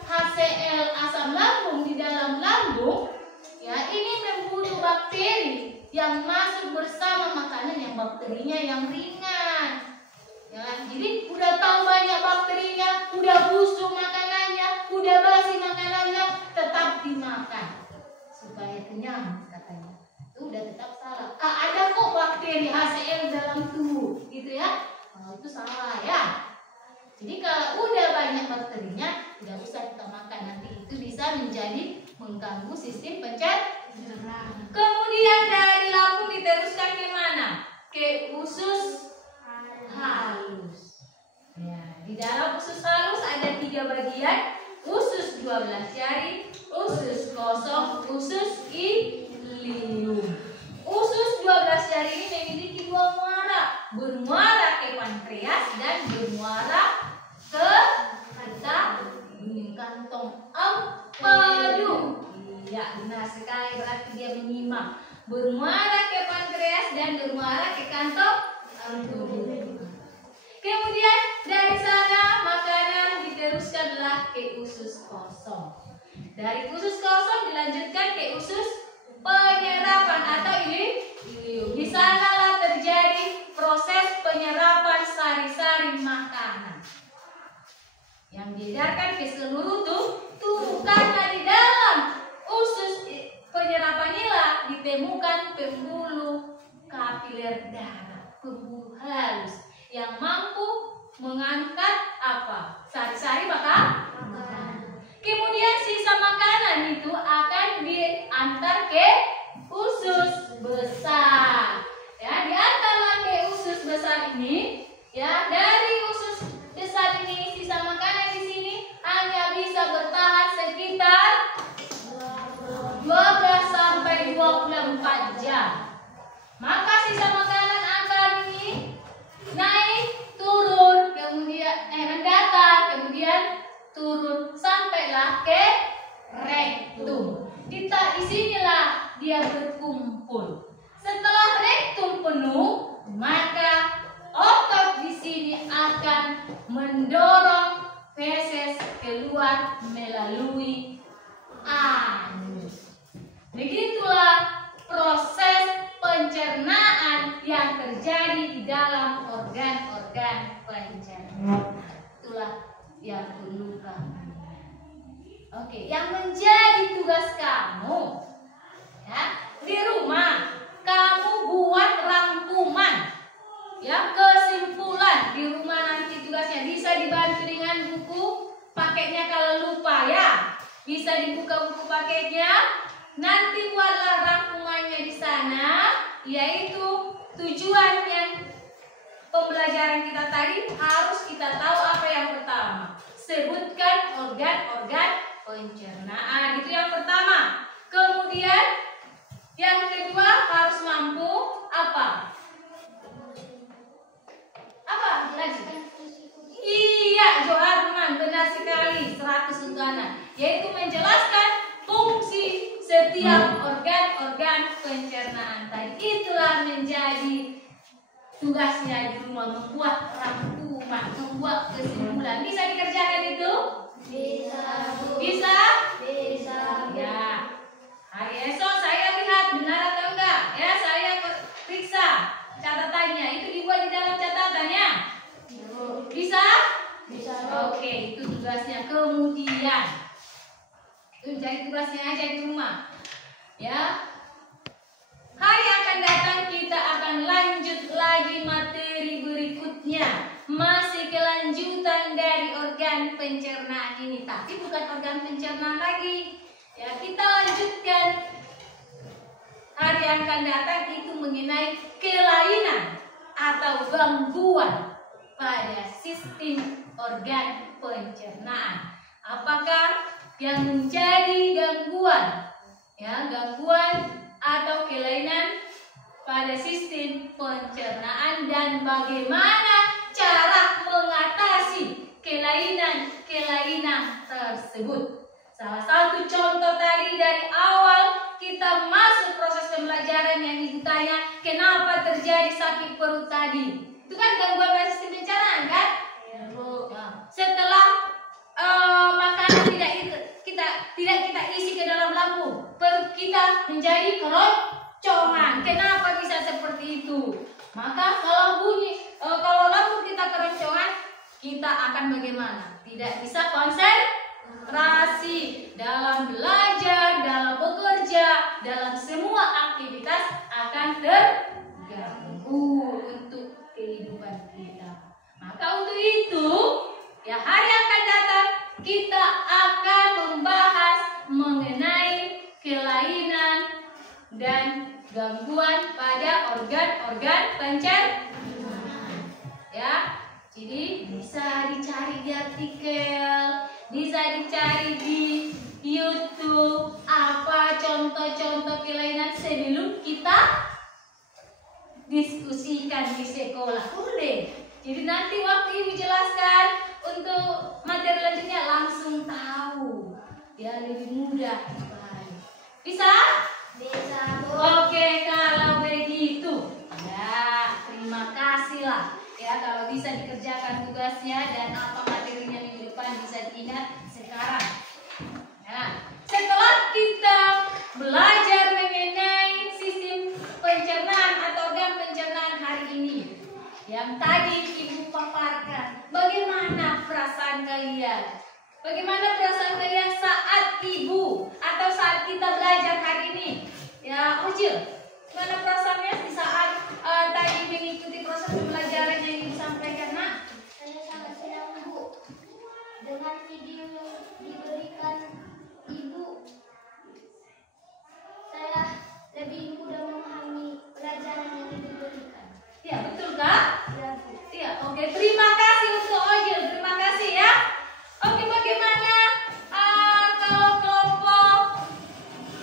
HCl asam lambung di dalam lambung, ya, ini membunuh bakteri yang masuk bersama makanan yang bakterinya yang ringan. Ya, jadi udah tahu banyak bakterinya, udah busuk makanannya, udah basi makanannya, tetap dimakan supaya kenyang katanya. Itu udah tetap salah. Ada kok bakteri HCl dalam mengganggu sistem pencernaan. Kemudian dari lambung diteruskan ke mana? Ke usus halus. Ya, di dalam usus halus ada 3 bagian: usus 12 jari, usus kosong, usus ilium. Usus 12 jari ini memiliki 2 muara, bermuara ke pankreas dan bermuara ke kantong empedu. Iya, benar sekali, berarti dia menyimak. Bermuara ke pankreas dan bermuara ke kantong empedu. Kemudian dari sana makanan diteruskanlah ke usus kosong. Dari usus kosong dilanjutkan ke usus penyerapan atau ilium. Di sanalah terjadi proses penyerapan sari-sari makanan yang diedarkan ke seluruh tubuh. Karena di dalam usus penyerapan inilah ditemukan pembuluh kapiler darah, pembuluh halus yang mampu mengangkat apa? Sari-sari makanan. Kemudian sisa makanan itu akan diantar ke usus besar. Ya, diantarlah ke usus besar ini. Ya, dari usus besar ini sisa makanan di sini hanya bisa bertahan sekitar 12 sampai 24 jam. Maka sisa makanan akan ini naik turun, kemudian mendatar, kemudian turun sampailah ke rektum. Di sinilah dia berkumpul. Setelah rektum penuh, maka otot di sini akan mendorong feses keluar melalui anus. Begitulah proses pencernaan yang terjadi di dalam organ-organ pencernaan. Itulah yang perlu kamu. Oke, yang menjadi tugas kamu ya, di rumah kamu buat rangkuman ya, kesimpulan. Di rumah nanti tugasnya bisa dibantu dengan buku paketnya kalau lupa ya. Bisa dibuka buku paketnya. Nanti buatlah rangkumannya di sana, yaitu tujuan yang pembelajaran kita tadi harus kita tahu apa yang pertama. Sebutkan organ-organ pencernaan. Itu yang pertama. Kemudian yang kedua harus mampu apa? Apa lagi? Iya, Joharman, benar sekali, 100 untuk anak. Yaitu menjelaskan fungsi setiap organ-organ pencernaan tadi. Itulah menjadi tugasnya di rumah, membuat rangkuman, membuat kesimpulan. Bisa dikerjakan itu? Bisa, Bu. Bisa? Bisa. Ya. Hari esok saya lihat benar atau enggak. Ya, saya periksa catatannya. Itu dibuat di dalam catatannya. Bisa? Bisa. Oke, itu tugasnya. Kemudian itu jadi tugasnya aja di rumah. Ya. Hari akan datang kita akan lanjut lagi materi berikutnya. Masih kelanjutan dari organ pencernaan ini, tapi bukan organ pencernaan lagi. Ya, kita lanjutkan hari yang akan datang itu mengenai kelainan atau gangguan pada sistem organ pencernaan. Apakah yang menjadi gangguan? Ya, gangguan atau kelainan pada sistem pencernaan dan bagaimana cara mengatasi kelainan tersebut. Salah satu contoh tadi dari awal kita masuk proses pembelajaran yang ditanya kenapa terjadi sakit perut tadi. Itu kan gangguan pada sistem pencernaan kan? Ya, Bu. Nah, setelah makanan tidak kita isi ke dalam lambung, perut kita menjadi keroncongan. Kenapa bisa seperti itu? Maka kalau lambung kita keroncongan, kita akan bagaimana? Tidak bisa konsentrasi dalam belajar, dalam bekerja, dalam semua aktivitas akan terganggu untuk kehidupan kita. Maka untuk itu, ya hari akan datang kita akan membahas mengenai kelainan, dan gangguan pada organ-organ pencernaan. Ya, jadi bisa dicari di artikel, bisa dicari di YouTube apa contoh-contoh kelainan sebelum kita diskusikan di sekolah. Boleh. Jadi nanti waktu Ibu jelaskan untuk materi lanjutnya langsung tahu. Ya, lebih mudah. Bisa? Bisa, Bu. Oke, kalau begitu. Ya, terima kasih lah. Ya, kalau bisa dikerjakan tugasnya dan apa materinya minggu depan bisa diingat sekarang. Nah, setelah kita belajar mengenai sistem pencernaan atau organ pencernaan hari ini, yang tadi Ibu paparkan, bagaimana perasaan kalian? Bagaimana perasaan kalian saat Ibu atau saat kita belajar hari ini? Ya, Ujil, gimana perasaannya di saat tadi mengikuti proses pembelajaran yang Ibu sampaikan, Nak? Saya sangat senang, Bu. Dengan video yang diberikan Ibu, saya lebih mudah memahami pelajaran yang Ibu berikan. Ya, betul Kak? Ya, Bu. Iya, oke. Terima kasih untuk Ojil. Terima kasih ya. Oke, bagaimana kalau kelompok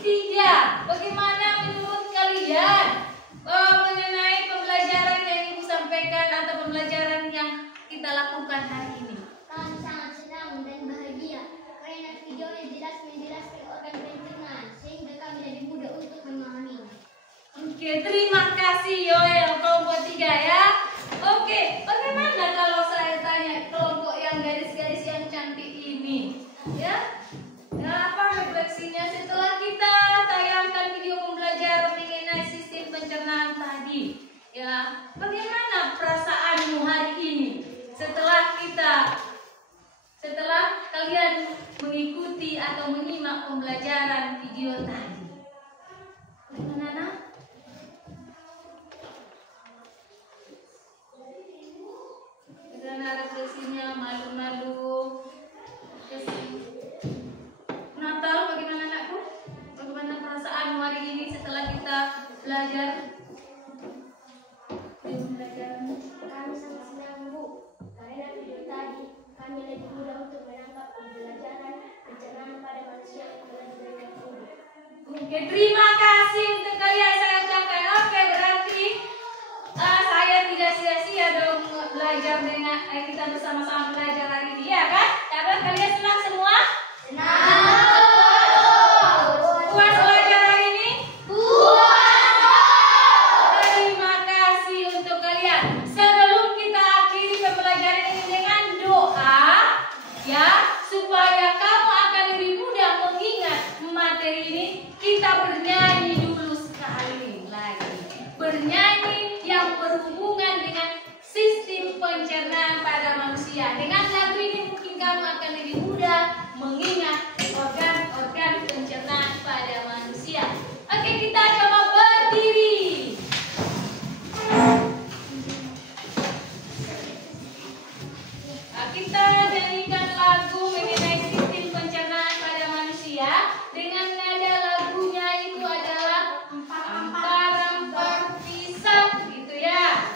3? Bagaimana menurut kalian mengenai pembelajaran yang Ibu sampaikan atau pembelajaran yang kita lakukan hari ini? Kami sangat senang dan bahagia karena videonya jelas menjelaskan organ pencernaan sehingga kami lebih mudah untuk memahami. Oke, terima kasih Yoel kelompok 3 ya. Oke, bagaimana kalau saya tanya kelompok yang garis-garis yang cantik ini? Ya, apa refleksinya setelah kita tayangkan video pembelajaran mengenai sistem pencernaan tadi? Ya, bagaimana perasaanmu hari ini setelah kalian mengikuti atau menyimak pembelajaran video tadi? Bagaimana, Nak? Bagaimana refleksinya? Malu-malu? Natal, bagaimana Nakku? Bagaimana perasaanmu hari ini setelah kita belajar? Kami sangat senang, Bu. Karena video tadi kami lebih mudah untuk menangkap pembelajaran pencernaan pada manusia yang telah diberikan Ibu. Oke, terima kasih untuk kalian saya ucapkan. Oke, berarti saya tidak sia-sia dong belajar dengan kita bersama-sama belajar hari ini, ya kan? Karena kalian senang semua? Senang. Puas belajar hari ini? Terima kasih untuk kalian. Sebelum kita akhiri pembelajaran ini dengan doa, ya, supaya kamu akan lebih mudah mengingat materi ini, kita bernyanyi dulu sekali lagi. Bernyanyi yang berhubungan dengan sistem pencernaan pada manusia. Dengan lagu ini mungkin kamu akan lebih mudah mengingat organ-organ pencernaan pada manusia. Oke, kita coba berdiri. Nah, kita nyanyikan lagu mengenai sistem pencernaan pada manusia. Dengan nada lagunya itu adalah ampar-ampar pisang, gitu ya.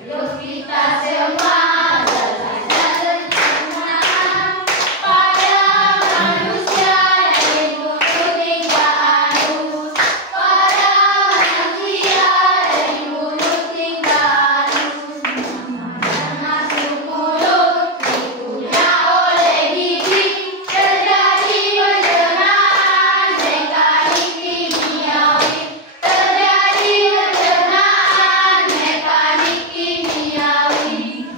Ayo kita semua belajar pencernaan pada manusia yang dibunuh 3 anus. Pada manusia yang dibunuh 3 anus. Makanan masuk mulut dikunyah oleh gigi, terjadi pencernaan mekanik kimiawi. Terjadi pencernaan mekanik kimiawi.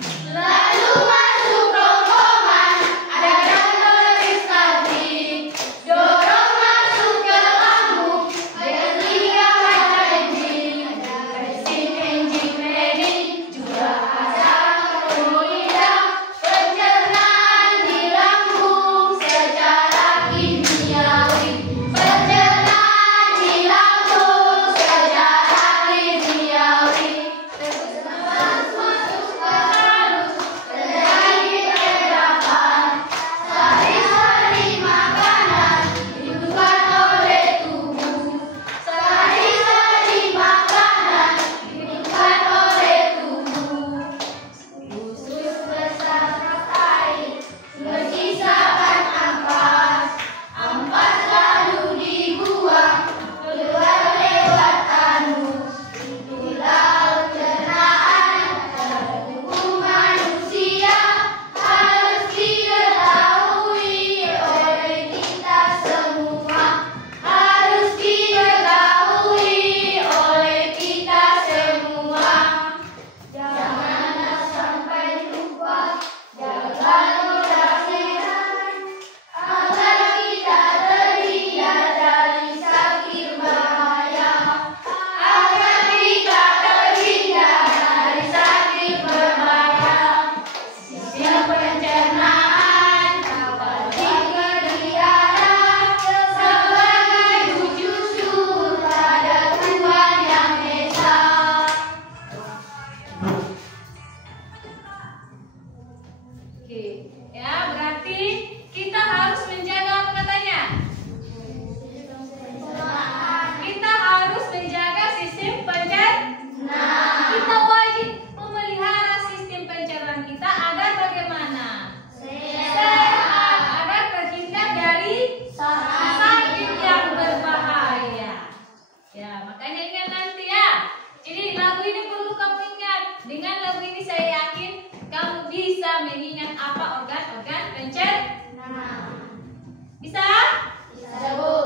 Bisa? Bisa, Bu.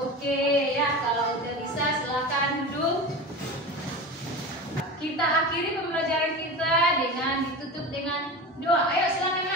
Oke ya, kalau udah bisa silakan duduk. Kita akhiri pembelajaran kita dengan ditutup dengan doa. Ayo silakan